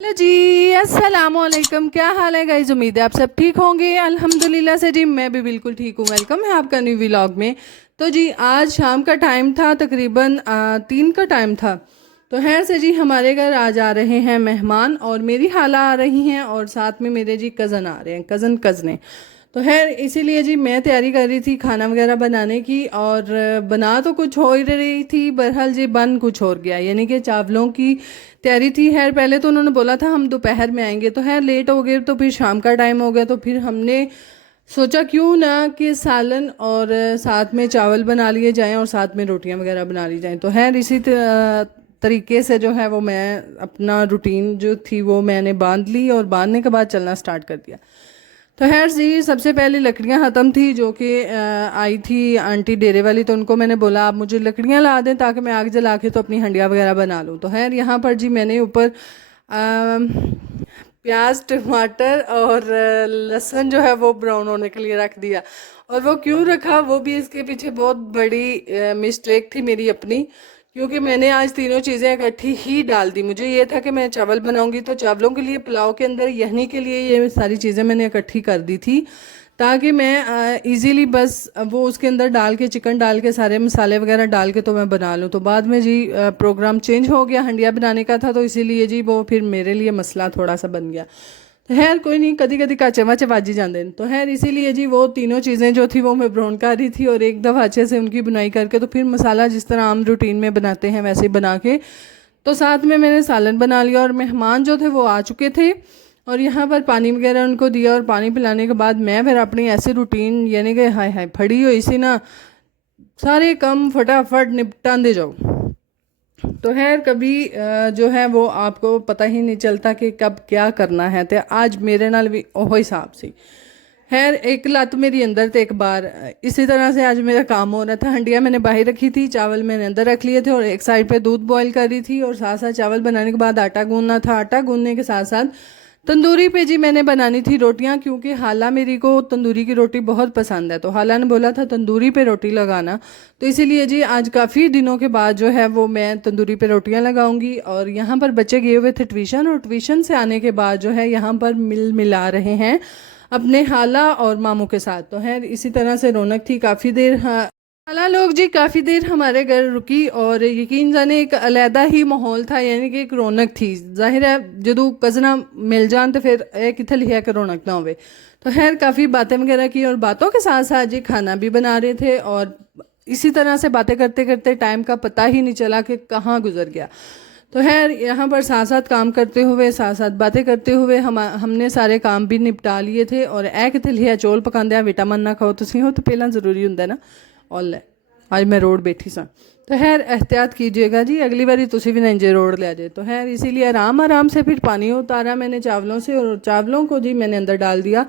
Hello जी। अस्सलाम वालेकुम। क्या हाल है गाइज? उम्मीद है आप सब ठीक होंगे। अल्हम्दुलिल्लाह से जी मैं भी बिल्कुल ठीक हूँ। वेलकम है आपका न्यू व्लॉग में। तो जी आज शाम का टाइम था, तकरीबन 3 का टाइम था। तो खैर से जी हमारे घर आज आ रहे हैं मेहमान, और मेरी खाला आ रही हैं, और साथ में मेरे जी कज़न आ रहे हैं, कज़न। तो खैर इसीलिए जी मैं तैयारी कर रही थी खाना वगैरह बनाने की, और बना तो कुछ हो ही रही थी, बहरहाल जी बन कुछ और गया, यानी कि चावलों की तैयारी थी। खैर पहले तो उन्होंने बोला था हम दोपहर में आएंगे, तो खैर लेट हो गए, तो फिर शाम का टाइम हो गया, तो फिर हमने सोचा क्यों ना कि सालन और साथ में चावल बना लिए जाएं और साथ में रोटियां वगैरह बना ली जाएं। तो खैर इसी तरीके से जो है वो मैं अपना रूटीन जो थी वो मैंने बांध ली, और बांधने के बाद चलना स्टार्ट कर दिया। तो खैर जी सबसे पहले लकड़ियां ख़त्म थी, जो कि आई थी आंटी डेरे वाली, तो उनको मैंने बोला आप मुझे लकड़ियां ला दें ताकि मैं आग जला के तो अपनी हंडिया वगैरह बना लूँ। तो खैर यहाँ पर जी मैंने ऊपर प्याज टमाटर और लहसुन जो है वो ब्राउन होने के लिए रख दिया। और वो क्यों रखा, वो भी इसके पीछे बहुत बड़ी मिस्टेक थी मेरी अपनी, क्योंकि मैंने आज तीनों चीज़ें इकट्ठी ही डाल दी। मुझे ये था कि मैं चावल बनाऊंगी, तो चावलों के लिए पुलाव के अंदर यहनी के लिए ये सारी चीज़ें मैंने इकट्ठी कर दी थी, ताकि मैं इजीली बस वो उसके अंदर डाल के चिकन डाल के सारे मसाले वगैरह डाल के तो मैं बना लूँ। तो बाद में जी प्रोग्राम चेंज हो गया, हंडिया बनाने का था, तो इसीलिए जी वो फिर मेरे लिए मसला थोड़ा सा बन गया। तो खैर कोई नहीं, कदी कदी काचे वाचे बाजी जाते हैं। तो खैर इसीलिए जी वो तीनों चीज़ें जो थी वो मैं ब्राउन कर रही थी, और एक दफ़ा अच्छे से उनकी बुनाई करके तो फिर मसाला जिस तरह आम रूटीन में बनाते हैं वैसे ही बना के तो साथ में मैंने सालन बना लिया। और मेहमान जो थे वो आ चुके थे, और यहाँ पर पानी वगैरह उनको दिया, और पानी पिलाने के बाद मैं फिर अपनी ऐसी रूटीन, यानी कि हाय हाय फड़ी हुई सी ना, सारे काम फटाफट निपटा दे जाओ। तो खैर कभी जो है वो आपको पता ही नहीं चलता कि कब क्या करना है। तो आज मेरे नाल भी ओहो हिसाब सी। खैर एक लत मेरी अंदर थे एक बार, इसी तरह से आज मेरा काम हो रहा था। हंडिया मैंने बाहर रखी थी, चावल मैंने अंदर रख लिए थे, और एक साइड पे दूध बॉईल कर रही थी, और साथ साथ चावल बनाने के बाद आटा गूंदना था। आटा गूंदने के साथ साथ तंदूरी पे जी मैंने बनानी थी रोटियां, क्योंकि हाला मेरी को तंदूरी की रोटी बहुत पसंद है, तो हाला ने बोला था तंदूरी पे रोटी लगाना। तो इसीलिए जी आज काफ़ी दिनों के बाद जो है वो मैं तंदूरी पे रोटियां लगाऊंगी। और यहाँ पर बच्चे गए हुए थे ट्यूशन, और ट्यूशन से आने के बाद जो है यहाँ पर मिला रहे हैं अपने हाला और मामू के साथ। तो है इसी तरह से रौनक थी काफ़ी देर। हाँ, हाला लोग जी काफ़ी देर हमारे घर रुकी, और यकीन जाने एक अलहदा ही माहौल था, यानी कि एक रौनक थी। जाहिर है जदों कजना मिल जान तो फिर एक कितने लिया कि रौनक ना होवे। तो खैर काफ़ी बातें वगैरह की, और बातों के साथ साथ जी खाना भी बना रहे थे, और इसी तरह से बातें करते करते टाइम का पता ही नहीं चला कि कहाँ गुजर गया। तो खैर यहाँ पर साथ साथ काम करते हुए साथ साथ बातें करते हुए हमने सारे काम भी निपटा लिए थे। और ए कितने लिया चौल पकांदे विटामिन ना खाओ तुसी हो, तो पहला ज़रूरी होंगे ना। और ले आज मैं रोड बैठी सा। तो खैर एहतियात कीजिएगा जी, अगली बारी तुसी भी नहीं जे रोड ले जाए। तो खैर इसीलिए आराम आराम से फिर पानी उतारा मैंने चावलों से, और चावलों को जी मैंने अंदर डाल दिया,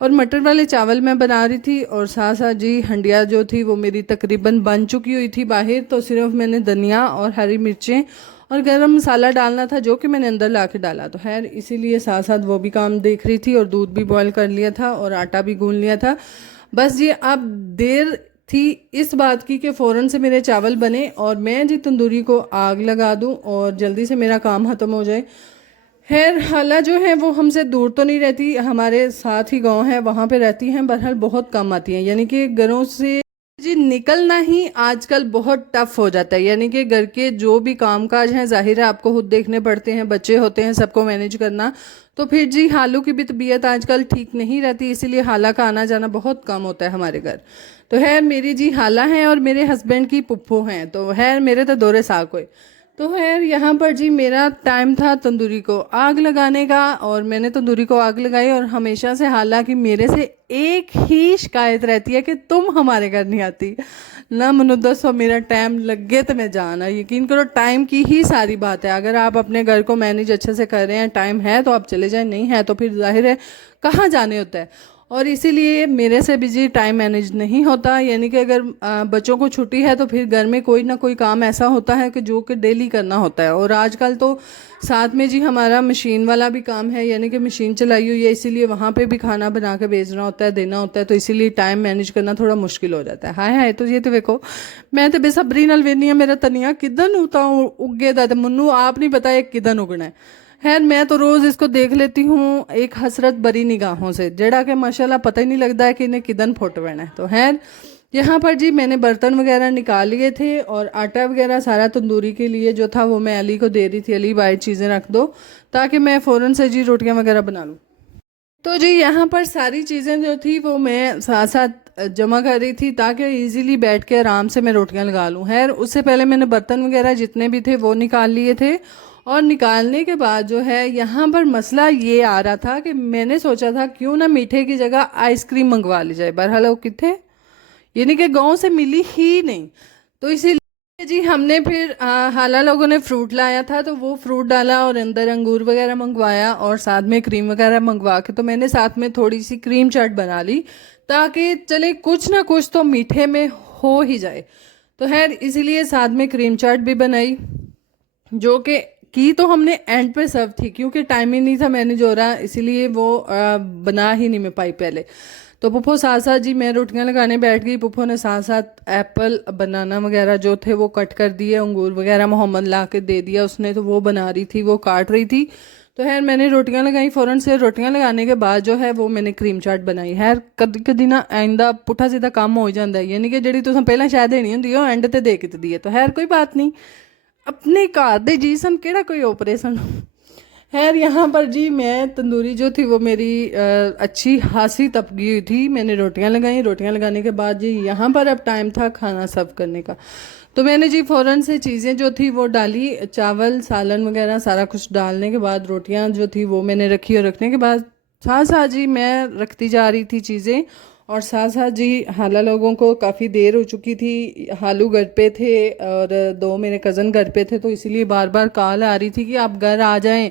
और मटर वाले चावल मैं बना रही थी, और साथ साथ जी हंडिया जो थी वो मेरी तकरीबन बन चुकी हुई थी बाहर। तो सिर्फ मैंने धनिया और हरी मिर्चें और गरम मसाला डालना था, जो कि मैंने अंदर ला के डाला। तो खैर इसीलिए साथ साथ वो भी काम देख रही थी, और दूध भी बॉयल कर लिया था, और आटा भी गूंद लिया था। बस जी अब देर थी इस बात की कि फ़ौरन से मेरे चावल बने, और मैं जी तंदूरी को आग लगा दूं और जल्दी से मेरा काम ख़त्म हो जाए। खैर हाला जो है वो हमसे दूर तो नहीं रहती, हमारे साथ ही गांव है, वहाँ पे रहती हैं, बहरहाल बहुत कम आती हैं। यानी कि घरों से जी निकलना ही आजकल बहुत टफ हो जाता है। यानी कि घर के जो भी कामकाज हैं जाहिर है आपको खुद देखने पड़ते हैं, बच्चे होते हैं, सबको मैनेज करना। तो फिर जी हालू की भी तबीयत आजकल ठीक नहीं रहती, इसीलिए हाला का आना जाना बहुत कम होता है हमारे घर। तो है मेरी जी हाला हैं, और मेरे हस्बैंड की पुप्पो हैं, तो है मेरे तो दोरे साक हुए। तो खैर यहाँ पर जी मेरा टाइम था तंदूरी को आग लगाने का, और मैंने तंदूरी को आग लगाई। और हमेशा से हालांकि मेरे से एक ही शिकायत रहती है कि तुम हमारे घर नहीं आती ना। मनु दसो मेरा टाइम लगे तो मैं जाना, यकीन करो टाइम की ही सारी बात है। अगर आप अपने घर को मैनेज अच्छे से कर रहे हैं, टाइम है तो आप चले जाएं, नहीं है तो फिर जाहिर है कहाँ जाने होता है। और इसीलिए मेरे से भी जी टाइम मैनेज नहीं होता। यानी कि अगर बच्चों को छुट्टी है तो फिर घर में कोई ना कोई काम ऐसा होता है कि जो कि डेली करना होता है। और आजकल तो साथ में जी हमारा मशीन वाला भी काम है, यानी कि मशीन चलाई हुई है, इसीलिए वहाँ पे भी खाना बना के भेजना होता है, देना होता है। तो इसीलिए टाइम मैनेज करना थोड़ा मुश्किल हो जाता है। हाय हाय तो ये तो देखो मैं तो बेसब्री नाल वेनी मेरा धनिया किदन उता उगे दा, तो मनु आप नहीं पता ये किदन उगना है। खैर मैं तो रोज़ इसको देख लेती हूँ एक हसरत भरी निगाहों से, जड़ा के माशाल्लाह पता ही नहीं लगता है कि इन्हें किदन फुट बना है। तो खैर यहाँ पर जी मैंने बर्तन वगैरह निकाल लिए थे और आटा वगैरह सारा तंदूरी के लिए जो था वो मैं अली को दे रही थी, अली बाहर चीज़ें रख दो ताकि मैं फ़ौरन से जी रोटियां वगैरह बना लूँ। तो जी यहाँ पर सारी चीज़ें जो थी वो मैं साथ साथ जमा कर रही थी ताकि इजीली बैठ के आराम से मैं रोटियां लगा लूँ। खैर उससे पहले मैंने बर्तन वगैरह जितने भी थे वो निकाल लिए थे और निकालने के बाद जो है यहाँ पर मसला ये आ रहा था कि मैंने सोचा था क्यों ना मीठे की जगह आइसक्रीम मंगवा ली जाए। बहरहाल वो कितने, यानी कि गांव से मिली ही नहीं। तो इसीलिए जी हमने फिर हाला लोगों ने फ्रूट लाया था तो वो फ्रूट डाला और अंदर अंगूर वगैरह मंगवाया और साथ में क्रीम वगैरह मंगवा के तो मैंने साथ में थोड़ी सी क्रीम चाट बना ली ताकि चले कुछ ना कुछ तो मीठे में हो ही जाए। तो खैर इसीलिए साथ में क्रीम चाट भी बनाई जो कि की तो हमने एंड पे सर्व थी क्योंकि टाइम ही नहीं था मैंने जो रहा, इसीलिए वो बना ही नहीं मैं पाई पहले। तो पुप्पो साथ साथ जी मैं रोटियां लगाने बैठ गई, पुप्पो ने साथ साथ एप्पल बनाना वगैरह जो थे वो कट कर दिए, अंगूर वगैरह मोहम्मद ला के दे दिया उसने, तो वो बना रही थी, वो काट रही थी। तो खैर मैंने रोटियां लगाई, फ़ौरन से रोटियां लगाने के बाद जो है वो मैंने क्रीम चाट बनाई। खैर कदी कदी ना आइंदा पुट्ठा सीधा काम हो जाता है, यानी कि जी तुम पहला शायद देनी होंगी वो एंड ते दे के दी है। तो खैर कोई बात नहीं, अपने घर दे जी सन केड़ा कोई ऑपरेशन। खैर यहाँ पर जी मैं तंदूरी जो थी वो मेरी अच्छी खासी तप गई हुई थी, मैंने रोटियां लगाई, रोटियां लगाने के बाद जी यहाँ पर अब टाइम था खाना सर्व करने का। तो मैंने जी फ़ौरन से चीज़ें जो थी वो डाली, चावल सालन वगैरह सारा कुछ डालने के बाद रोटियां जो थी वो मैंने रखी और रखने के बाद साथ साथ जी मैं रखती जा रही थी चीज़ें और साथ साथ जी हाला लोगों को काफ़ी देर हो चुकी थी, हालू घर पे थे और दो मेरे कज़न घर पे थे, तो इसीलिए बार बार कॉल आ रही थी कि आप घर आ जाएं।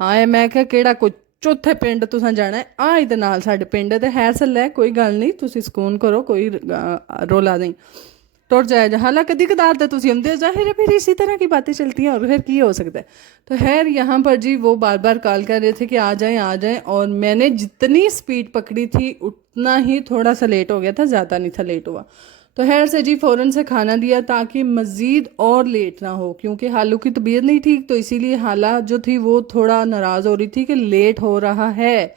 हाँ मैं क्या केड़ा कोई चौथे पिंड तुसां जाना है आ इधर नाल साडे पिंड ते खैर सल्ला है, कोई गल नहीं तुसी सुकून करो, कोई रोला नहीं, टुर जाया जा। हालांकि कदी कदार तो तुसी आंदे हो, जाहिर फिर इसी तरह की बातें चलती हैं और फिर की हो सकता है। तो खैर यहाँ पर जी वो बार बार कॉल कर रहे थे कि आ जाएं आ जाएं और मैंने जितनी स्पीड पकड़ी थी उतना ही थोड़ा सा लेट हो गया था, ज़्यादा नहीं था लेट हुआ। तो खैर से जी फ़ौरन से खाना दिया ताकि मज़ीद और लेट ना हो, क्योंकि हालू की तबीयत नहीं ठीक, तो इसीलिए हाला जो थी वो थोड़ा नाराज़ हो रही थी कि लेट हो रहा है,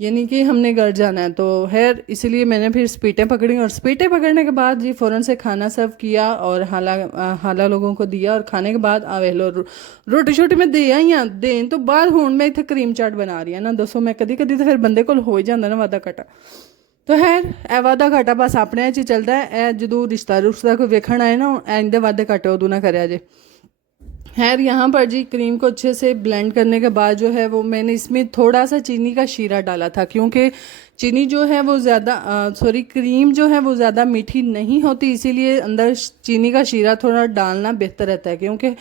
यानी कि हमने घर जाना है। तो खैर इसीलिए मैंने फिर स्पीटें पकड़ी और स्पीटें पकड़ने के बाद जी फ़ौरन से खाना सर्व किया और हाला लोगों को दिया और खाने के बाद आवे लो रोटी छोटी मैं दे आई हाँ, देन तो बाद हूँ मैं इतने क्रीम चाट बना रही हाँ ना, दसो मैं कदी कदी तो फिर बंदे को हो ही जाता ना वादा घाटा। तो खैर ए वादा घाटा बस अपने च ही चलता है, ए जो रिश्ता रुश्ता कोई वेखण आए ना इंदे वादे घाटे उदू ना करे जे। खैर यहाँ पर जी क्रीम को अच्छे से ब्लेंड करने के बाद जो है वो मैंने इसमें थोड़ा सा चीनी का शीरा डाला था, क्योंकि चीनी जो है वो ज़्यादा सॉरी क्रीम जो है वो ज़्यादा मीठी नहीं होती, इसीलिए अंदर चीनी का शीरा थोड़ा डालना बेहतर रहता है। क्योंकि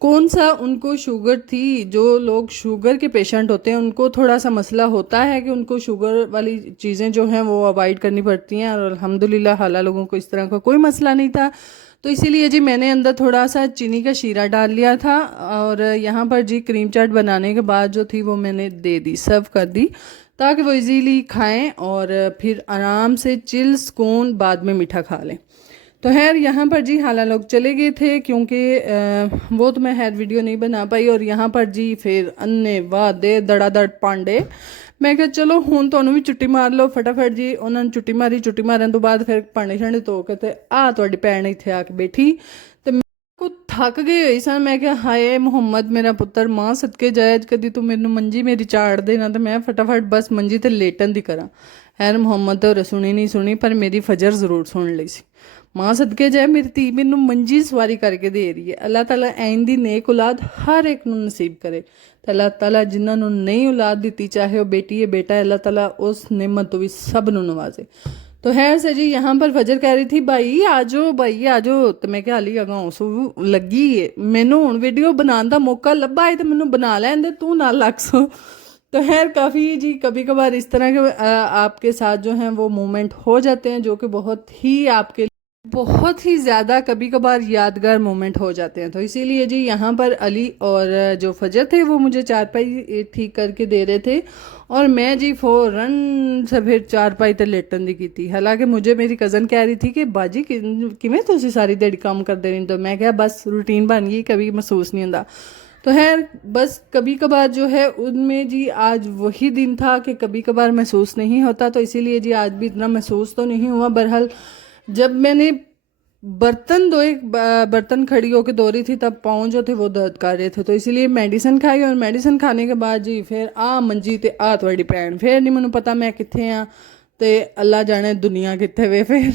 कौन सा उनको शुगर थी, जो लोग शुगर के पेशेंट होते हैं उनको थोड़ा सा मसला होता है कि उनको शुगर वाली चीज़ें जो हैं वो अवॉइड करनी पड़ती हैं, और अल्हम्दुलिल्लाह हाला लोगों को इस तरह का कोई मसला नहीं था। तो इसीलिए जी मैंने अंदर थोड़ा सा चीनी का शीरा डाल लिया था और यहाँ पर जी क्रीम चाट बनाने के बाद जो थी वो मैंने दे दी, सर्व कर दी, ताकि वो इजीली खाएं और फिर आराम से चिल सुकून बाद में मीठा खा लें। तो खैर यहाँ पर जी हाला लोग चले गए थे, क्योंकि वो तो मैं खैर वीडियो नहीं बना पाई। और यहाँ पर जी फिर अन्ने वादे दड़ादड़ पांडे, मैं क्या चलो हूँ तो भी छुट्टी मार लो फटाफट जी। उन्होंने छुट्टी मारी, छुट्टी मारन तो बाद फिर भांडे शांडे धो के ते आ तुहाडी भैन इत्थे आके बैठी ते मैं को थक गई हुई सन। मैं क्या हाय मुहम्मद मेरा पुत्र मां सदके जाए, कदी तू मैनू मंजी मेरी चाड़ देना तो मैं फटाफट बस मंजी ते लेटन दी करा। खैर मुहम्मद तो सुनी नहीं सुनी, पर मेरी फजर जरूर सुन ली सी। मां सदके जाए मेरी धी मैनू मंजी सवारी करके दे रही है। अल्लाह ताला ऐन दी नेक औलाद हर एक नू नसीब करे। तो अल्लाह ताला जिन्होंने नहीं औलाद दी, चाहे वह बेटी है बेटा है, अल्लाह ताला उस नेमत तो भी सब नू नवाजे। तो खैर से जी यहाँ पर फजर कह रही थी भाई आ जाओ भाई आ जाओ, तो मैं क्या हाली अगां सो लगी है मैनू हुण वीडियो बनाने का मौका लभा है तो मैनू बना लैंदे तू ना लग सो। तो खैर काफ़ी जी कभी कभार इस तरह के आपके साथ जो हैं वो मोमेंट हो जाते हैं जो कि बहुत ही आपके बहुत ही ज़्यादा कभी कभार यादगार मोमेंट हो जाते हैं। तो इसीलिए जी यहाँ पर अली और जो फजर थे वो मुझे चारपाई ठीक करके दे रहे थे और मैं जी फ़ौरन से फिर चारपाई ते लेटन दी की थी। हालांकि मुझे मेरी कज़न कह रही थी कि बाजी किमें तुसी सारी दिहाड़ी काम करते रही, तो मैं क्या बस रूटीन बन गई, कभी महसूस नहीं होता। तो तो खैर बस कभी कभार जो है उनमें जी आज वही दिन था कि कभी कभार महसूस नहीं होता, तो इसीलिए जी आज भी इतना महसूस तो नहीं हुआ। बहरहाल जब मैंने बर्तन धोए, बर्तन खड़ी होकर धो रही थी, तब पाँव जो थे वो दर्द कर रहे थे, तो इसीलिए मेडिसिन खाई। और मेडिसिन खाने के बाद जी फिर आ मंजी ते आ थोड़ी भैन, फिर नहीं मैनू पता मैं कित्थे हाँ ते अल्लाह जाने दुनिया कित्थे वे। फिर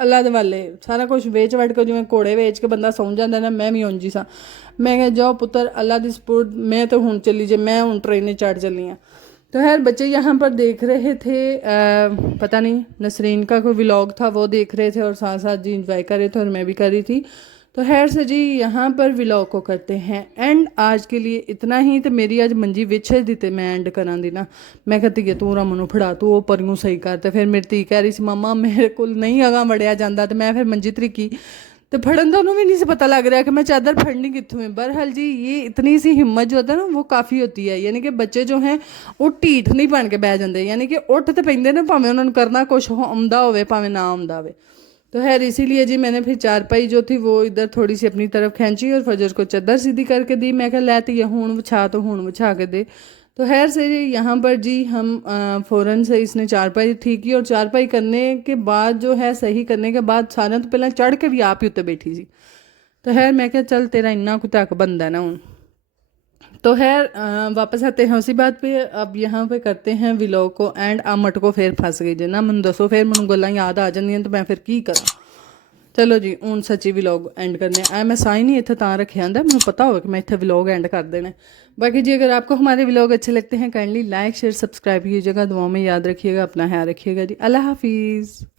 अल्लाह दे वाले सारा कुछ वेच वट के जिवें घोड़े वेच के बंदा सौं जाता ना, मैं भी उंज ही सा। मैं कहा जाओ पुत्र अल्लाह दी सपुर्द, मैं तो हुण चली जे, मैं हुण ट्रेन चढ़ चली हाँ। तो खैर बच्चे यहाँ पर देख रहे थे पता नहीं नसरीन का कोई व्लॉग था वो देख रहे थे और साथ साथ जी इंजॉय कर रहे थे और मैं भी कर रही थी। तो खैर से जी यहाँ पर व्लॉग को करते हैं एंड। आज के लिए इतना ही। तो मेरी आज मंजी विछे दी ते मैं एंड करा दी ना, मैं कहती है तू रमन फड़ा तू वो परियों सही कर। तो फिर मेरी धी कह रही सी मम्मा मेरे को नहीं अगा वड़िया जाता, तो मैं फिर मंजी तरीकी तो फड़न तो उन्होंने भी नहीं से पता लग रहा कि मैं चादर फड़नी कितों है। बहरहाल जी ये इतनी सी हिम्मत जो होता है ना वो काफ़ी होती है, यानी कि बच्चे जो हैं वो ढीठ नहीं बन के बह जाते, यानी कि उठ तो पेंदे ने भावें उन्होंने करना कुछ आंदा होवे भावें ना आंदा होवे। तो खैर इसीलिए जी मैंने फिर चारपाई जो थी वो इधर थोड़ी सी अपनी तरफ खींची और फजर को चादर सीधी करके दी। मैं कहा लैती है हूँ बिछा, तो हूँ बिछा के दे। तो खैर से जी यहाँ पर जी हम फ़ौरन से इसने चारपाई ठीक की और चारपाई करने के बाद जो है सही करने के बाद सारा तो पहले चढ़ के भी आप ही उत्ते बैठी सी। तो खैर मैं क्या चल तेरा इन्ना कुछ तक बनता है ना हूँ। तो खैर वापस आते हैं उसी बात पे। अब यहाँ पे करते हैं व्लॉग को एंड। आ मटको फिर फस गई जे ना, मैं दसो फिर मैं गल्लां याद आ जांदियां तो मैं फिर की करा। चलो जी हूँ सच्ची व्लॉग एंड करने आ। मैं साइन ही इत्थे तां रखे आंदा मैंने पता हो कि मैं इत्थे व्लॉग एंड कर देने। बाकी जी अगर आपको हमारे व्लॉग अच्छे लगते हैं काइंडली लाइक शेयर सब्सक्राइब कीजिएगा, दुआओं में याद रखिएगा, अपना ख्याल रखिएगा जी। अल्लाह हाफिज़।